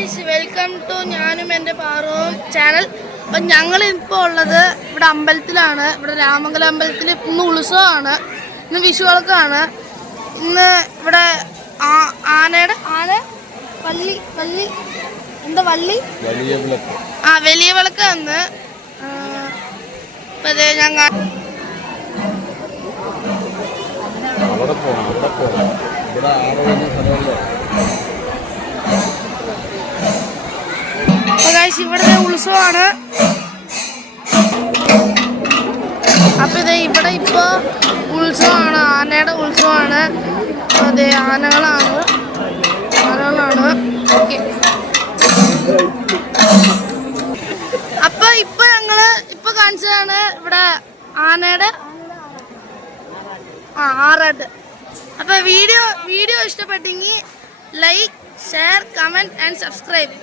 Guys, welcome to ഞാനും എൻ്റെ പാറുവും channel. അപ്പം ഞങ്ങൾ ഇപ്പോൾ ഉള്ളത് ഇവിടെ അമ്പലത്തിലാണ്. ഇവിടെ രാമംഗലം അമ്പലത്തിൽ ഇന്ന് ഉത്സവമാണ്, ഇന്ന് വിഷുവിളക്കാണ്. ഇന്ന് ഇവിടെ ആനയുടെ വള്ളി എന്താ വള്ളി വലിയ വിളക്ക് എന്ന് ഇപ്പം ഞങ്ങൾ ഇവിടുത്തെ ഉത്സവമാണ്. അപ്പൊ ഇവിടെ ഇപ്പൊ ഉത്സവമാണ്, ആനയുടെ ഉത്സവമാണ്. അതെ, ആനകളാണ്. ഓക്കെ, അപ്പൊ ഞങ്ങള് കാണിച്ചതാണ് ഇവിടെ ആനയുടെ ആറാട്ട്. അപ്പൊ വീഡിയോ ഇഷ്ടപ്പെട്ടെങ്കിൽ like, share, comment and subscribe.